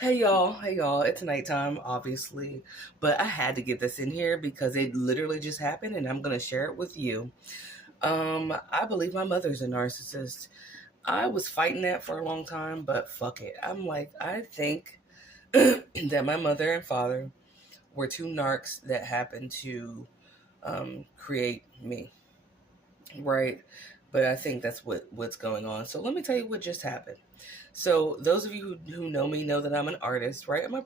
Hey y'all, it's nighttime, obviously, but I had to get this in here because it literally just happened and I'm gonna share it with you. I believe my mother's a narcissist. I was fighting that for a long time, but fuck it. I think that my mother and father were two narcs that happened to create me, right? But I think that's what's going on. So let me tell you what just happened. So those of you who know me know that I'm an artist, right? I'm um,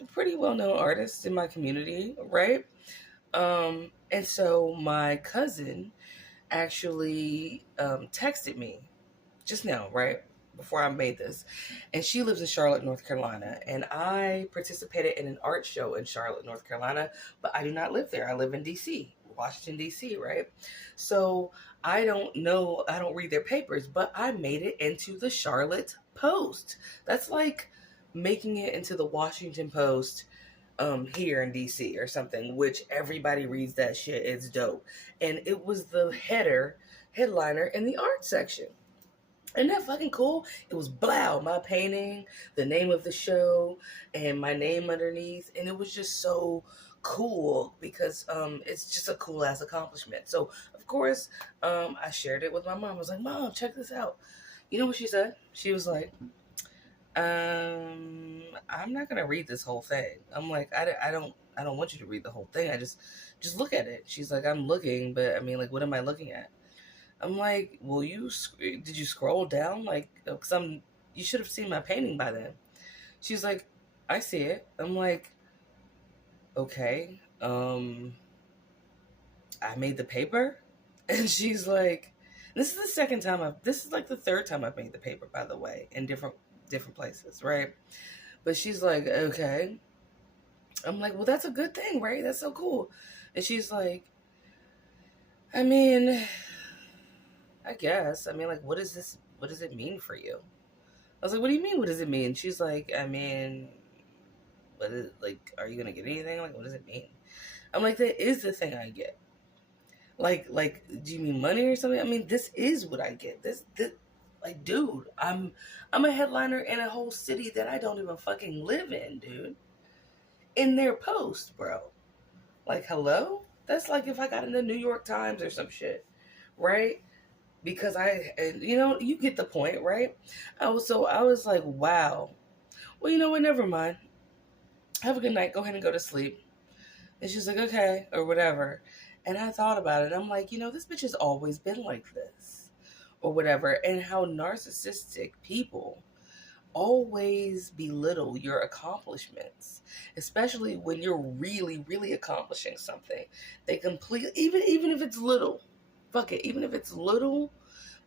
a pretty well known artist in my community, right? And so my cousin actually texted me just now, right? Before I made this. And she lives in Charlotte, North Carolina. And I participated in an art show in Charlotte, North Carolina, but I do not live there. I live in DC, Washington, DC, right? So I don't know, I don't read their papers, but I made it into the Charlotte Post. That's like making it into the Washington Post here in DC or something, which everybody reads that shit. It's dope. And it was the headliner in the art section. Isn't that fucking cool? It was Blow, my painting, the name of the show, and my name underneath. And it was just so cool because it's just a cool ass accomplishment. So, of course, I shared it with my mom. I was like, Mom, check this out. You know what she said? She was like, I'm not gonna read this whole thing. I'm like, I don't want you to read the whole thing. Just look at it. She's like, I'm looking, but I mean, like, what am I looking at? I'm like, well, did you scroll down? Like, cause you should have seen my painting by then. She's like, I see it. I'm like, okay. I made the paper, and she's like, this is the second time this is like the third time I've made the paper, by the way, in different places, right? But she's like, okay. I'm like, well, that's a good thing, right? That's so cool. And she's like, I mean, I guess. I mean, like, what is this? What does it mean for you? I was like, what do you mean? What does it mean? She's like, I mean, like, are you gonna get anything? Like, what does it mean? I'm like, that is the thing I get. Like, do you mean money or something? I mean, this is what I get. This, like, dude, I'm a headliner in a whole city that I don't even fucking live in, dude. In their post, bro. Like, hello? That's like if I got in the New York Times or some shit, right? Because you get the point, right? I was like, wow. Well, you know what? Never mind. Have a good night. Go ahead and go to sleep. And she's like, okay, or whatever. And I thought about it. I'm like, this bitch has always been like this, or whatever. And how narcissistic people always belittle your accomplishments, especially when you're really, really accomplishing something. They completely, even if it's little, fuck it, even if it's little,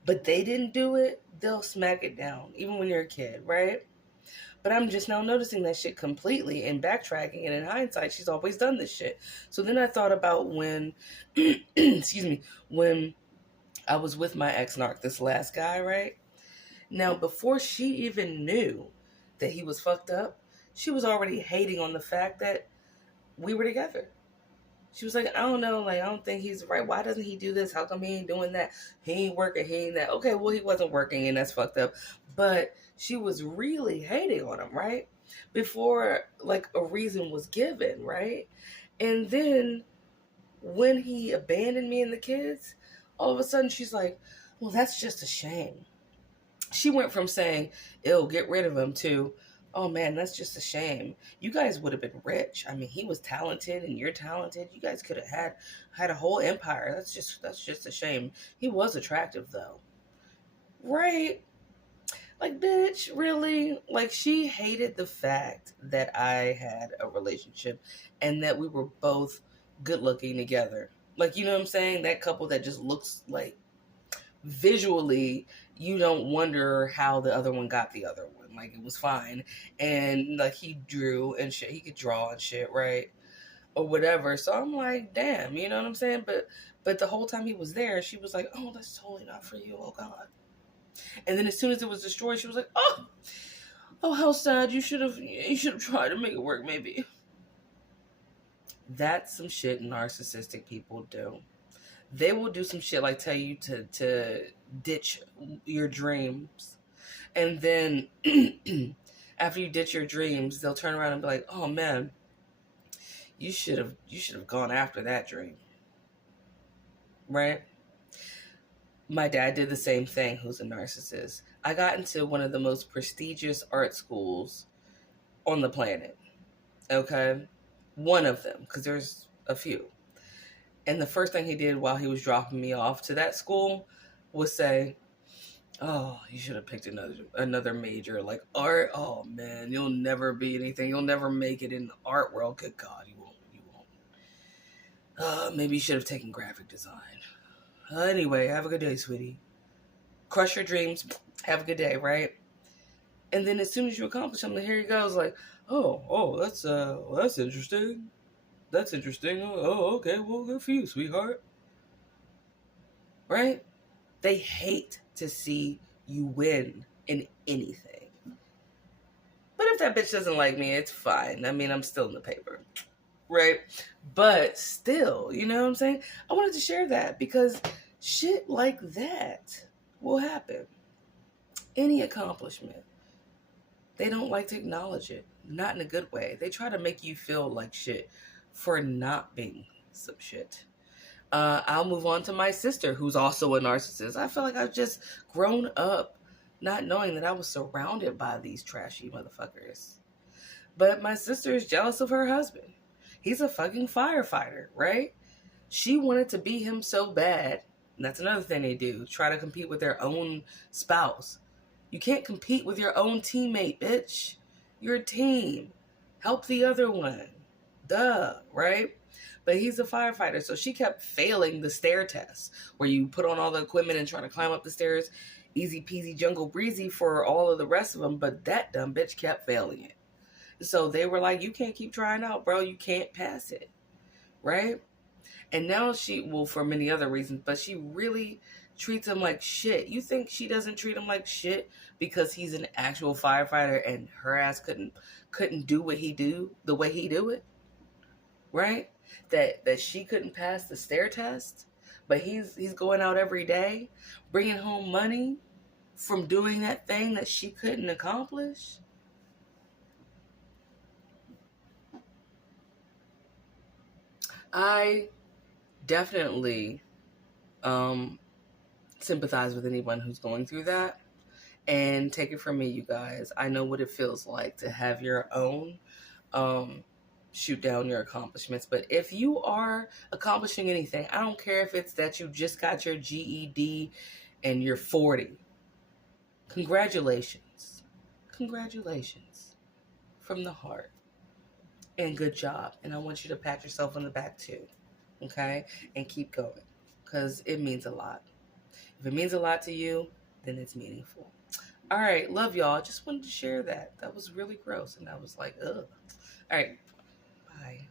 but they didn't do it, they'll smack it down, even when you're a kid, right? But I'm just now noticing that shit completely and backtracking. And in hindsight, she's always done this shit. So then I thought about when, excuse me, when I was with my ex-narc, this last guy, right? Now, before she even knew that he was fucked up, she was already hating on the fact that we were together. She was like, I don't know, like, I don't think he's right. Why doesn't he do this? How come he ain't doing that? He ain't working, he ain't that. Okay, well, he wasn't working, and that's fucked up. But she was really hating on him, right? Before, like, a reason was given, right? And then when he abandoned me and the kids, all of a sudden she's like, well, that's just a shame. She went from saying, "Ew, get rid of him," to, "Oh man, that's just a shame. You guys would have been rich. I mean, he was talented and you're talented. You guys could have had a whole empire. That's just a shame. He was attractive though." Right? Like, bitch, really? Like, she hated the fact that I had a relationship and that we were both good looking together. Like, you know what I'm saying? That couple that just looks like, visually, you don't wonder how the other one got the other one. Like, it was fine. And like, he drew and shit, he could draw and shit, right? Or whatever. So I'm like, damn, you know what I'm saying? But the whole time he was there, she was like, oh, that's totally not for you, oh god. And then as soon as it was destroyed, she was like, oh, how sad. You should have tried to make it work, maybe. That's some shit narcissistic people do. They will do some shit like tell you to ditch your dreams. And then after you ditch your dreams, they'll turn around and be like, "Oh man, you should have gone after that dream." Right? My dad did the same thing, who's a narcissist. I got into one of the most prestigious art schools on the planet. Okay? One of them, because there's a few. And the first thing he did while he was dropping me off to that school was say, "Oh, you should have picked another major like art. Oh man, you'll never be anything. You'll never make it in the art world. Good God, you won't. You won't. Maybe you should have taken graphic design. Anyway, have a good day, sweetie. Crush your dreams. Have a good day, right?" And then as soon as you accomplish something, here he goes like, "Oh, that's interesting. That's interesting. Oh, okay. Well, good for you, sweetheart." Right? They hate to see you win in anything. But if that bitch doesn't like me, it's fine. I mean, I'm still in the paper. Right? But still, you know what I'm saying? I wanted to share that because shit like that will happen. Any accomplishment. They don't like to acknowledge it. Not in a good way. They try to make you feel like shit for not being some shit. I'll move on to my sister, who's also a narcissist. I feel like I've just grown up not knowing that I was surrounded by these trashy motherfuckers. But my sister is jealous of her husband. He's a fucking firefighter, right? She wanted to be him so bad. And that's another thing they do. Try to compete with their own spouse. You can't compete with your own teammate, bitch. You're a team. Help the other one. Duh, right? But he's a firefighter, so she kept failing the stair test, where you put on all the equipment and try to climb up the stairs. Easy peasy jungle breezy for all of the rest of them, but that dumb bitch kept failing it. So they were like, "You can't keep trying out, bro. You can't pass it." Right? And now well, for many other reasons, but she really treats him like shit. You think she doesn't treat him like shit because he's an actual firefighter and her ass couldn't do what he do the way he do it? Right? That she couldn't pass the stair test, but he's going out every day, bringing home money from doing that thing that she couldn't accomplish. I definitely sympathize with anyone who's going through that. And take it from me, you guys. I know what it feels like to have your own shoot down your accomplishments. But if you are accomplishing anything, I don't care if it's that you just got your GED and you're 40. Congratulations. Congratulations from the heart. And good job. And I want you to pat yourself on the back too. Okay? And keep going. Because it means a lot. If it means a lot to you, then it's meaningful. All right. Love y'all. Just wanted to share that. That was really gross. And I was like, ugh. All right. Bye.